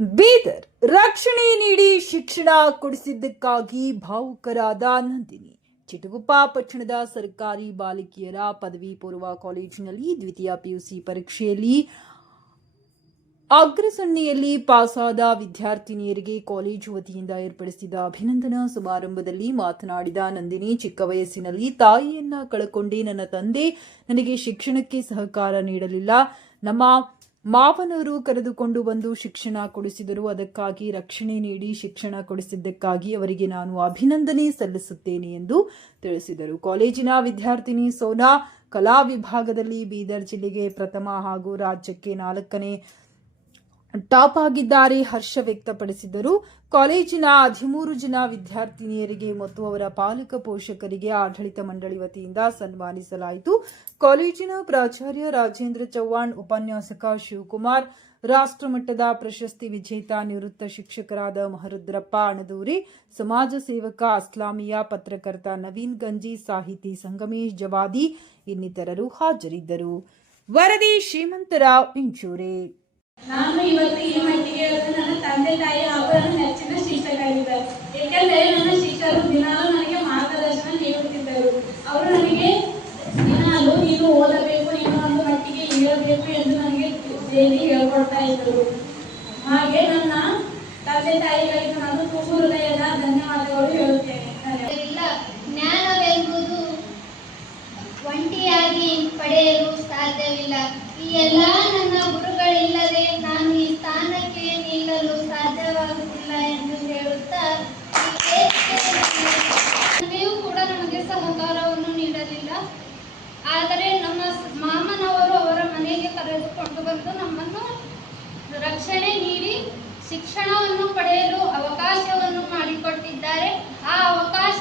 ಬೀದರ್ ರಕ್ಷಣೆ ನೀಡಿ ಶಿಕ್ಷಣ ಕೊಡಿಸಿದ್ದಕ್ಕಾಗಿ ಭಾವುಕರಾದ ನಂದಿನಿ. ಚಿಟಗುಪ್ಪ ಪಟ್ಟಣದ ಸರ್ಕಾರಿ ಬಾಲಿಕೆಯರ ಪದವಿ ಪೂರ್ವ ಕಾಲೇಜಿನಲ್ಲಿ ದ್ವಿತೀಯ ಪಿಯುಸಿ ಪರೀಕ್ಷೆಯಲ್ಲಿ ಅಗ್ರಸರಣಿಯಲ್ಲಿ ಪಾಸಾದ ವಿದ್ಯಾರ್ಥಿನಿಯರಿಗೆ ಕಾಲೇಜು ವತಿಯಿಂದ ಏರ್ಪಡಿಸಿದ ಅಭಿನಂದನಾ ಸಮಾರಂಭದಲ್ಲಿ ಮಾತನಾಡಿದ ನಂದಿನಿ, ಚಿಕ್ಕ ವಯಸ್ಸಿನಲ್ಲಿ ತಾಯಿಯನ್ನ ಕಳಕೊಂಡೆ. ನನ್ನ ತಂದೆ ನನಗೆ ಶಿಕ್ಷಣಕ್ಕೆ ಸಹಕಾರ ನೀಡಲಿಲ್ಲ. ನಮ್ಮ ಮಾವನವರು ಕರೆದುಕೊಂಡು ಬಂದು ಶಿಕ್ಷಣ ಕೊಡಿಸಿದರು. ಅದಕ್ಕಾಗಿ ರಕ್ಷಣೆ ನೀಡಿ ಶಿಕ್ಷಣ ಕೊಡಿಸಿದ್ದಕ್ಕಾಗಿ ಅವರಿಗೆ ನಾನು ಅಭಿನಂದನೆ ಸಲ್ಲಿಸುತ್ತೇನೆ ಎಂದು ತಿಳಿಸಿದರು. ಕಾಲೇಜಿನ ವಿದ್ಯಾರ್ಥಿನಿ ಸೋನಾ ಕಲಾ ವಿಭಾಗದಲ್ಲಿ ಬೀದರ್ ಜಿಲ್ಲೆಗೆ ಪ್ರಥಮ ಹಾಗೂ ರಾಜ್ಯಕ್ಕೆ 4ನೇ ಟಾಪ್ ಆಗಿದ್ದಾರೆ. ಹರ್ಷ ವ್ಯಕ್ತಪಡಿಸಿದರು. ಕಾಲೇಜಿನ 13 ಜನ ವಿದ್ಯಾರ್ಥಿನಿಯರಿಗೆ ಮತ್ತು ಅವರ ಪಾಲಕ ಪೋಷಕರಿಗೆ ಆಡಳಿತ ಮಂಡಳಿ ವತಿಯಿಂದ ಸನ್ಮಾನಿಸಲಾಯಿತು. ಕಾಲೇಜಿನ ಪ್ರಾಚಾರ್ಯ ರಾಜೇಂದ್ರ ಚವ್ಹಾಣ್, ಉಪನ್ಯಾಸಕ ಶಿವಕುಮಾರ್, ರಾಷ್ಟ್ರಮಟ್ಟದ ಪ್ರಶಸ್ತಿ ವಿಜೇತ ನಿವೃತ್ತ ಶಿಕ್ಷಕರಾದ ಮಹರುದ್ರಪ್ಪ ಅಣದೂರಿ, ಸಮಾಜ ಸೇವಕ ಅಸ್ಲಾಮಿಯಾ, ಪತ್ರಕರ್ತ ನವೀನ್ ಗಂಜಿ, ಸಾಹಿತಿ ಸಂಗಮೇಶ್ ಜವಾದಿ ಇನ್ನಿತರರು ಹಾಜರಿದ್ದರು. ವರದಿ ಶ್ರೀಮಂತರಾವ್ ಇಂಚೂರೆ. ನಾನು ಇವತ್ತು ಈ ಮಟ್ಟಿಗೆ ನನ್ನ ತಂದೆ ತಾಯಿ ಹಾಗೂ ನನ್ನ ನೆಚ್ಚಿನ ಶಿಕ್ಷಕರಿದ್ದಾರೆ. ಏಕೆಂದರೆ ನನ್ನ ಶಿಕ್ಷಕರು ದಿನಾಲೂ ನನಗೆ ಮಾರ್ಗದರ್ಶನ ನೀಡುತ್ತಿದ್ದರು. ಅವರು ನನಗೆ ದಿನಾಲೂ ನೀನು ಓದಬೇಕು, ನೀನು ಒಂದು ಮಟ್ಟಿಗೆ ಇರಬೇಕು ಎಂದು ನನಗೆ ಡೈಲಿ ಹೇಳ್ಕೊಡ್ತಾ ಇದ್ದರು. ಹಾಗೆ ನನ್ನ ತಂದೆ ತಾಯಿಗಳಿಗೆ ನಾನು ತುಂಬ ಹೃದಯದ ಧನ್ಯವಾದಗಳು ಹೇಳುತ್ತೇನೆ. ಜ್ಞಾನವೆಂಬುದು ಒಂಟಿಯಾಗಿ ಪಡೆಯಲು ಸಾಧ್ಯವಿಲ್ಲ. ಈ ಎಲ್ಲ ನನ್ನ ಗುರುಗಳಿಲ್ಲದೆ ನಾನು ಈ ಸ್ಥಾನಕ್ಕೆ ನಿಲ್ಲಲು ಸಾಧ್ಯವಾಗುತ್ತಿಲ್ಲ ಎಂದು ಹೇಳುತ್ತಾ, ತಂದೆಯೂ ಕೂಡ ನಮಗೆ ಸಹಕಾರವನ್ನು ನೀಡಲಿಲ್ಲ. ಆದರೆ ನಮ್ಮ ಮಾಮನವರು ಅವರ ಮನೆಗೆ ಕರೆದುಕೊಂಡು ಬಂದು ನಮ್ಮನ್ನು ರಕ್ಷಣೆ ನೀಡಿ ಶಿಕ್ಷಣವನ್ನು ಪಡೆಯಲು ಅವಕಾಶವನ್ನು ಮಾಡಿಕೊಟ್ಟಿದ್ದಾರೆ. ಆ ಅವಕಾಶ